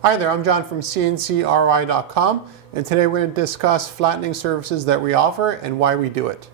Hi there, I'm John from CNCKing.com, and today we're going to discuss flattening services that we offer and why we do it.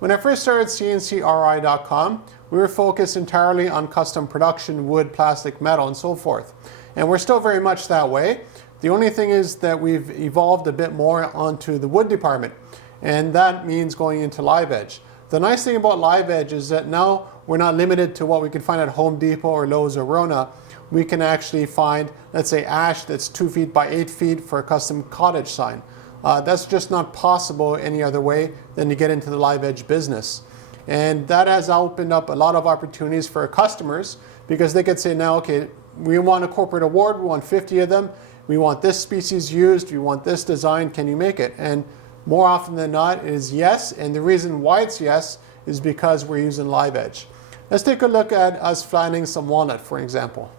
When I first started CNCKing.com, we were focused entirely on custom production, wood, plastic, metal, and so forth. And we're still very much that way. The only thing is that we've evolved a bit more onto the wood department, and that means going into live edge. The nice thing about live edge is that now we're not limited to what we can find at Home Depot or Lowe's or Rona. We can actually find, let's say, ash that's 2 feet by 8 feet for a custom cottage sign. That's just not possible any other way than to get into the live edge business. And that has opened up a lot of opportunities for our customers, because they could say now, okay, we want a corporate award, we want 50 of them, we want this species used, we want this design, can you make it? And more often than not, it is yes, and the reason why it's yes is because we're using live edge. Let's take a look at us flattening some walnut, for example.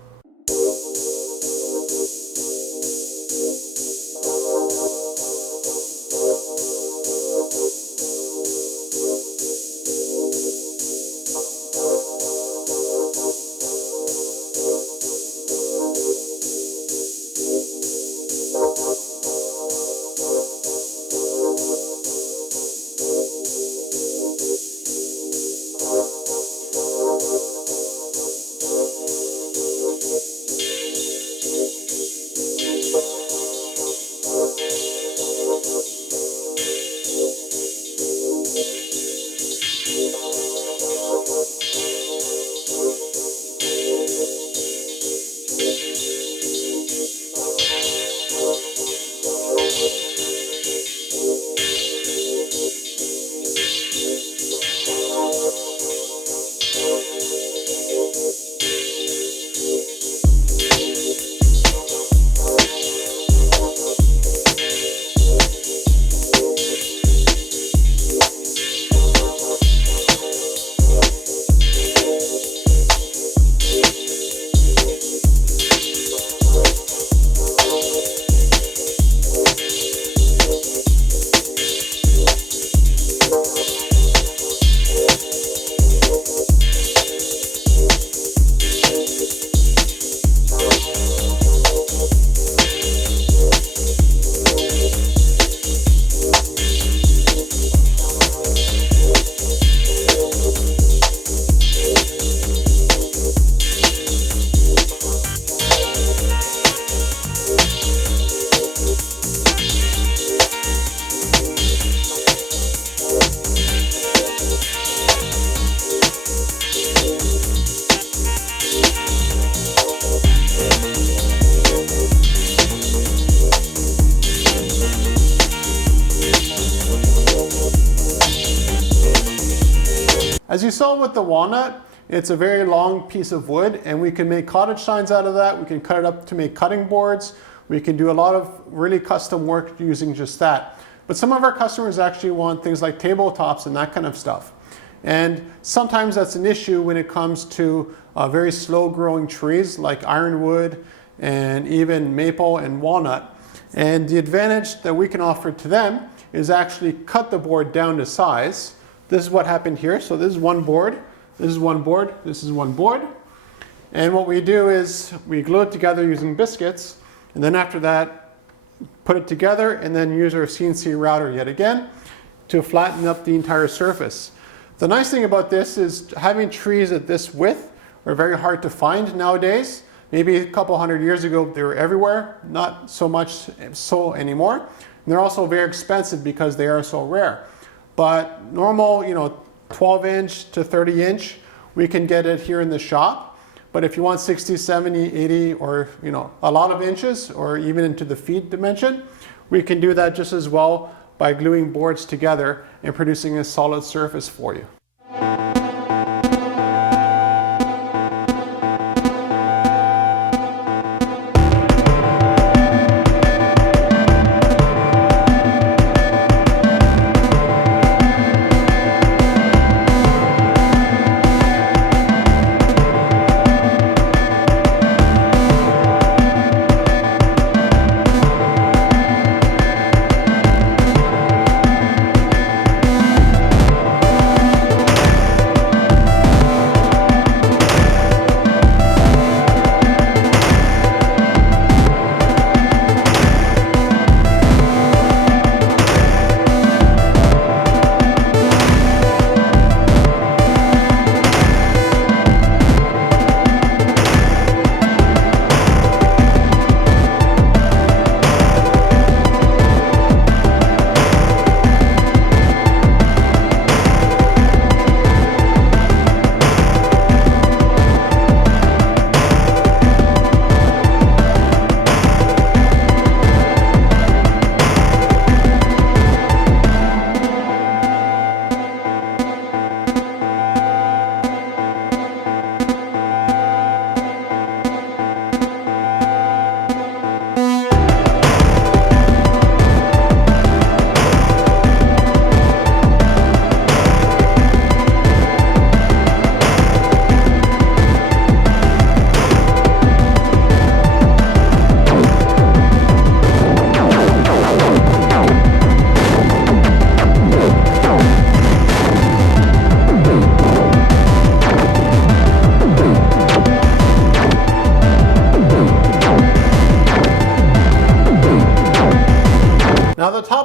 As you saw with the walnut, it's a very long piece of wood, and we can make cottage signs out of that. We can cut it up to make cutting boards. We can do a lot of really custom work using just that. But some of our customers actually want things like tabletops and that kind of stuff. And sometimes that's an issue when it comes to very slow growing trees like ironwood and even maple and walnut. And the advantage that we can offer to them is actually cut the board down to size. This is what happened here. So this is one board, this is one board, this is one board. And what we do is we glue it together using biscuits, and then after that, put it together and then use our CNC router yet again to flatten up the entire surface. The nice thing about this is having trees at this width are very hard to find nowadays. Maybe a couple hundred years ago they were everywhere, not so much so anymore. And they're also very expensive because they are so rare. But normal, 12-inch to 30-inch, we can get it here in the shop. But if you want 60, 70, 80, or a lot of inches, or even into the feet dimension, we can do that just as well by gluing boards together and producing a solid surface for you.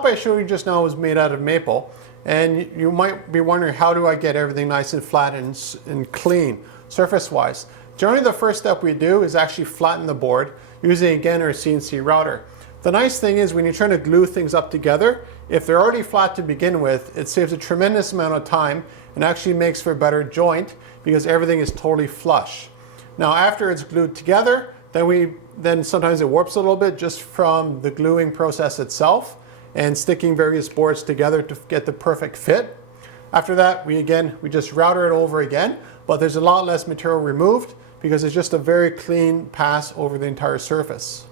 I showed you just now was made out of maple, and you might be wondering, how do I get everything nice and flat and clean surface-wise? Generally, the first step we do is actually flatten the board using, again, our CNC router. The nice thing is when you're trying to glue things up together, if they're already flat to begin with, it saves a tremendous amount of time and actually makes for a better joint because everything is totally flush. Now, after it's glued together, then sometimes it warps a little bit just from the gluing process itself and sticking various boards together to get the perfect fit. After that, we just router it over again, but there's a lot less material removed because it's just a very clean pass over the entire surface.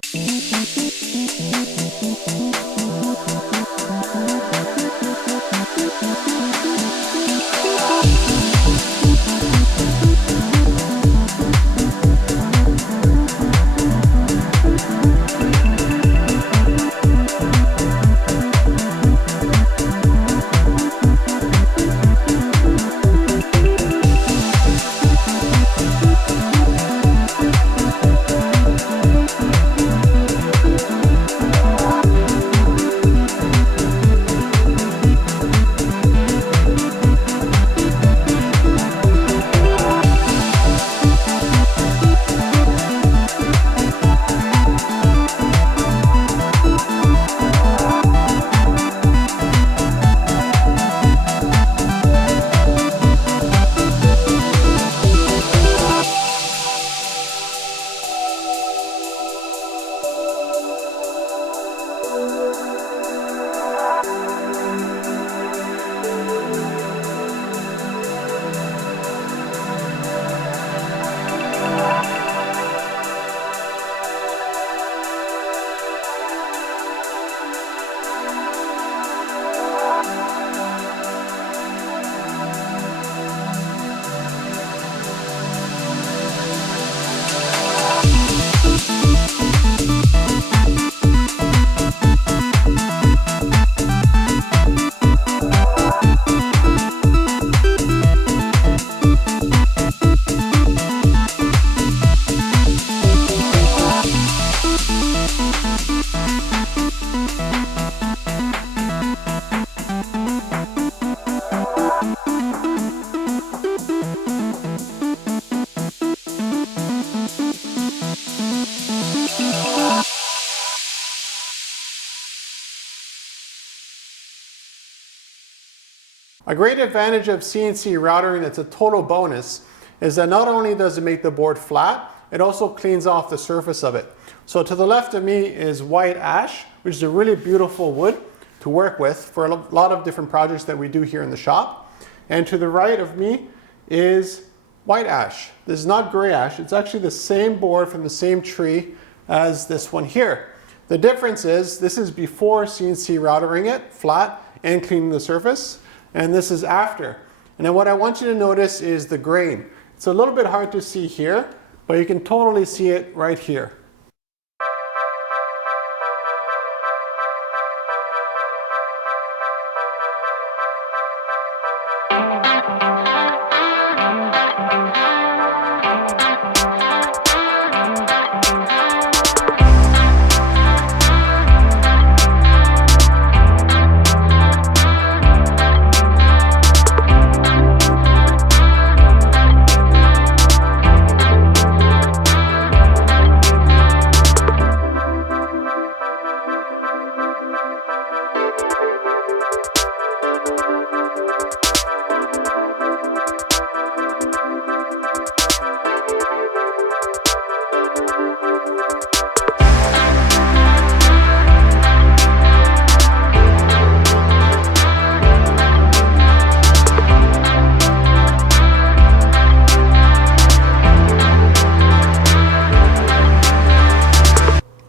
A great advantage of CNC routering that's a total bonus is that not only does it make the board flat, it also cleans off the surface of it. So to the left of me is white ash, which is a really beautiful wood to work with for a lot of different projects that we do here in the shop. And to the right of me is white ash. This is not gray ash, it's actually the same board from the same tree as this one here. The difference is this is before CNC routering it flat and cleaning the surface, and this is after. And then what I want you to notice is the grain. It's a little bit hard to see here, but you can totally see it right here.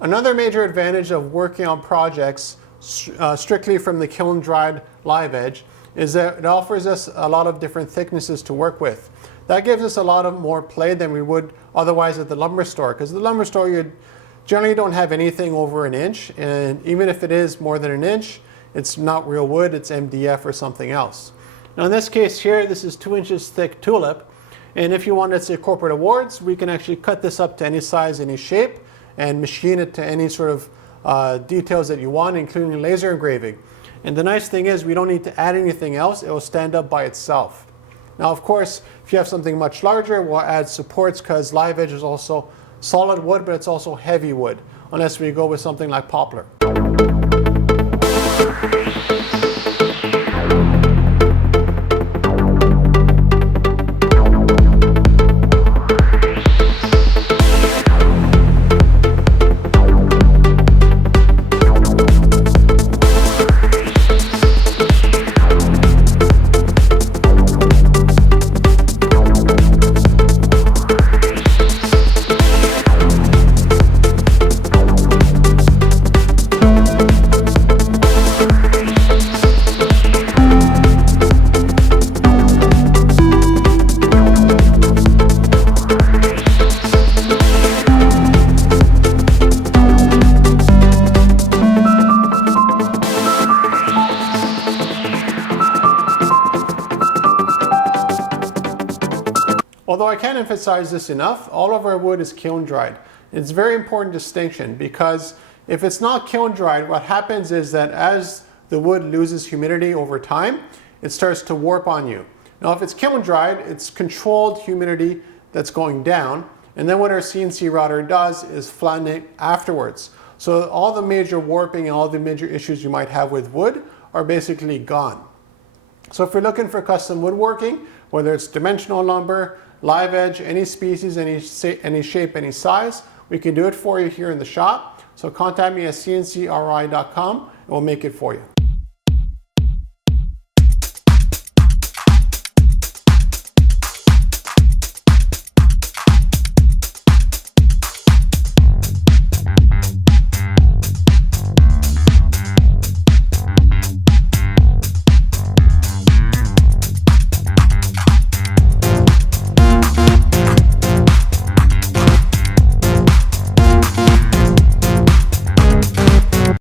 Another major advantage of working on projects strictly from the kiln dried live edge is that it offers us a lot of different thicknesses to work with. That gives us a lot of more play than we would otherwise at the lumber store, because at the lumber store you generally don't have anything over an inch, and even if it is more than an inch, it's not real wood, it's MDF or something else. Now in this case here, this is 2 inches thick tulip, and if you wanted to say corporate awards, we can actually cut this up to any size, any shape, and machine it to any sort of details that you want, including laser engraving. And the nice thing is we don't need to add anything else. It will stand up by itself. Now, of course, if you have something much larger, we'll add supports because live edge is also solid wood, but it's also heavy wood, unless we go with something like poplar. Although I can't emphasize this enough, all of our wood is kiln dried. It's a very important distinction because if it's not kiln dried, what happens is that as the wood loses humidity over time, it starts to warp on you. Now if it's kiln dried, it's controlled humidity that's going down, and then what our CNC router does is flatten it afterwards. So all the major warping and all the major issues you might have with wood are basically gone. So if you're looking for custom woodworking, whether it's dimensional lumber, live edge, any species, any shape, any size, we can do it for you here in the shop. So contact me at CNCKing.com and we'll make it for you.